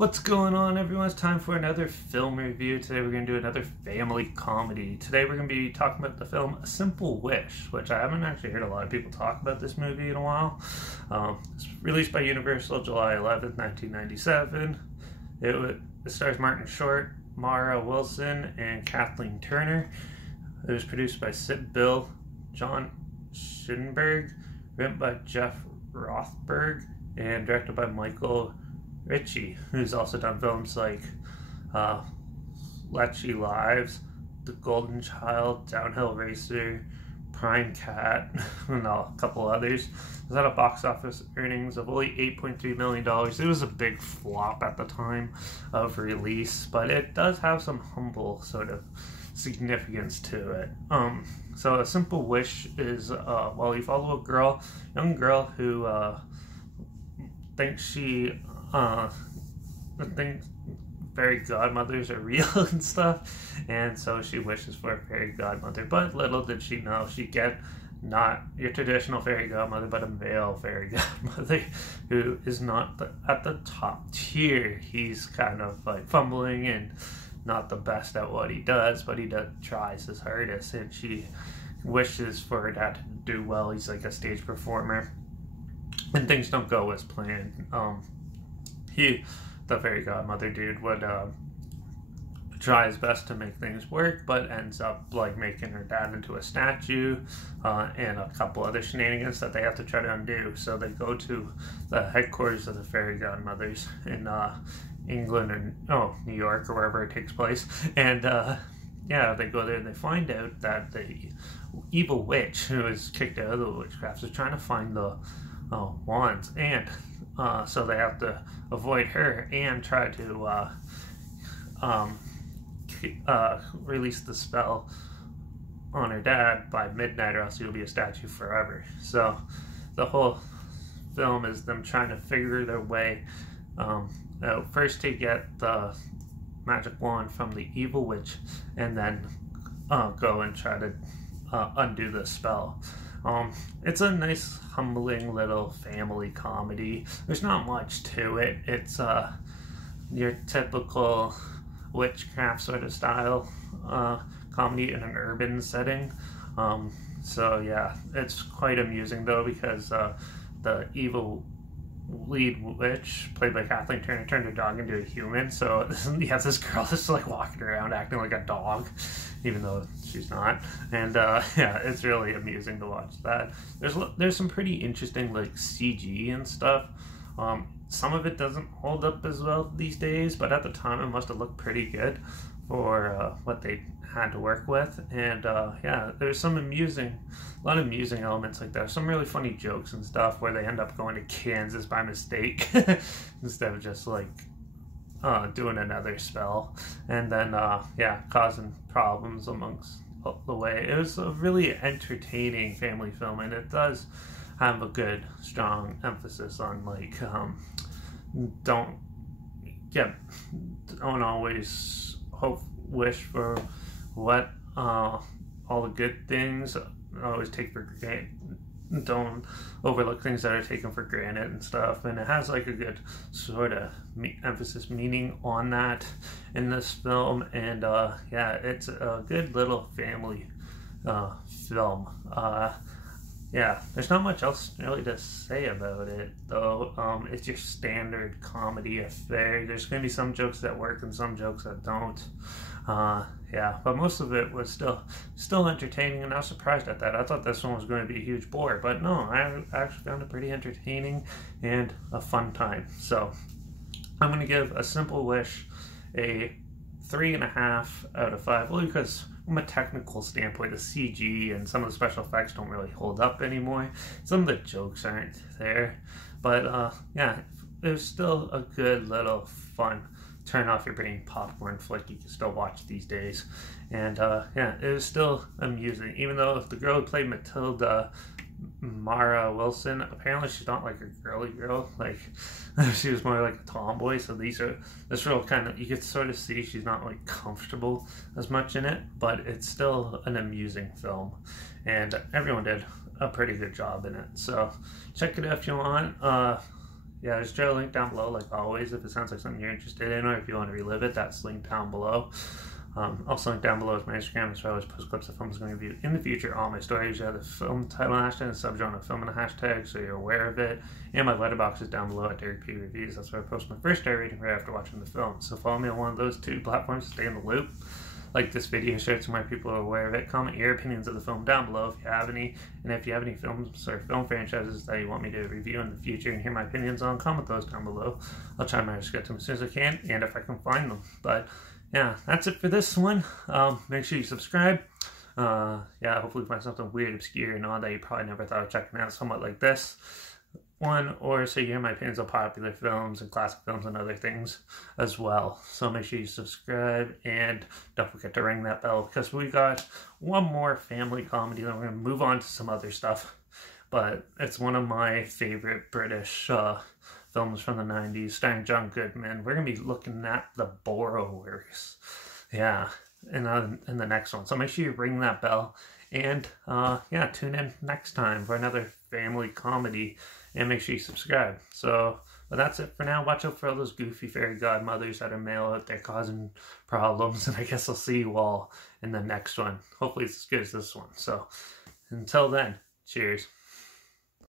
What's going on, everyone? It's time for another film review. Today we're going to do another family comedy. Today we're going to be talking about the film A Simple Wish, which I haven't actually heard a lot of people talk about this movie in a while. It's released by Universal July 11th, 1997. It stars Martin Short, Mara Wilson, and Kathleen Turner. It was produced by Sid Bill, John Schinberg, written by Jeff Rothberg, and directed by Michael Richie, who's also done films like Letchy Lives, The Golden Child, Downhill Racer, Prime Cat, and a couple others. It had a box office earnings of only $8.3 million. It was a big flop at the time of release, but it does have some humble sort of significance to it. So A Simple Wish is, well, you follow a young girl who thinks she thinks fairy godmothers are real and stuff, and so she wishes for a fairy godmother. But little did she know she'd get not your traditional fairy godmother, but a male fairy godmother who is not at the top tier. He's kind of like fumbling and not the best at what he does, but he tries his hardest, and she wishes for her dad to do well. He's like a stage performer, and things don't go as planned. The fairy godmother dude, would try his best to make things work, but ends up like making her dad into a statue, and a couple other shenanigans that they have to try to undo. So they go to the headquarters of the fairy godmothers in England, or New York, or wherever it takes place, and yeah, they go there and they find out that the evil witch who was kicked out of the witchcraft is trying to find the wands, and so they have to avoid her and try to release the spell on her dad by midnight, or else he'll be a statue forever. So the whole film is them trying to figure their way out, first to get the magic wand from the evil witch, and then go and try to undo the spell. It's a nice, humbling little family comedy. There's not much to it. It's your typical witchcraft sort of style comedy in an urban setting. So yeah, it's quite amusing though, because the evil lead witch, played by Kathleen Turner, turned her dog into a human. So you have this girl that's like walking around acting like a dog, even though she's not. And yeah, it's really amusing to watch that. There's some pretty interesting like CG and stuff. Some of it doesn't hold up as well these days, but at the time it must have looked pretty good for what they had to work with. And yeah, there's a lot of amusing elements like that. Some really funny jokes and stuff where they end up going to Kansas by mistake instead of just like doing another spell, and then yeah, causing problems amongst the way. It was a really entertaining family film, and it does have a good, strong emphasis on like don't always wish for what all the good things. Always take for granted. Don't overlook things that are taken for granted and stuff. And it has like a good sort of meaning on that in this film. And yeah, it's a good little family film. Yeah, there's not much else really to say about it though. It's your standard comedy affair. There's going to be some jokes that work and some jokes that don't. Yeah, but most of it was still entertaining, and I was surprised at that. I thought this one was going to be a huge bore, but no, I actually found it pretty entertaining and a fun time. So I'm going to give A Simple Wish a 3.5 out of 5, well, because from a technical standpoint, the CG and some of the special effects don't really hold up anymore. Some of the jokes aren't there, but yeah, there's still a good little fun turn off your brain popcorn flick you can still watch these days. And yeah, it was still amusing, even though the girl who played Matilda, Mara Wilson, apparently she's not like a girly girl, like she was more like a tomboy. So this real kind of, you could sort of see she's not like comfortable as much in it, but it's still an amusing film, and everyone did a pretty good job in it. So check it out if you want. Yeah, just throw a link down below, like always, if it sounds like something you're interested in, or if you want to relive it, that's linked down below. Also linked down below is my Instagram, as well as post clips of films I'm going to review in the future. All my stories, you have the film title hashtag and subgenre film and a hashtag, so you're aware of it. And my Letterbox is down below at Derek P Reviews. That's where I post my first star rating right after watching the film. So follow me on one of those two platforms to stay in the loop. Like this video, share it so more people are aware of it. Comment your opinions of the film down below if you have any. And if you have any films or film franchises that you want me to review in the future and hear my opinions on, comment those down below. I'll try my best to get to them as soon as I can, and if I can find them. But yeah, that's it for this one. Make sure you subscribe. Yeah, hopefully find something weird, obscure, and odd that you probably never thought of checking out, somewhat like this one, or so you hear my opinions on popular films and classic films and other things as well. So make sure you subscribe, and don't forget to ring that bell, because we got one more family comedy, then we're going to move on to some other stuff. But it's one of my favorite British films from the 90s, starring John Goodman. We're going to be looking at The Borrowers. Yeah, in the next one. So make sure you ring that bell. And yeah, tune in next time for another family comedy, and make sure you subscribe. So, but that's it for now. Watch out for all those goofy fairy godmothers that are male out there causing problems, and I guess I'll see you all in the next one. Hopefully it's as good as this one. So until then, cheers.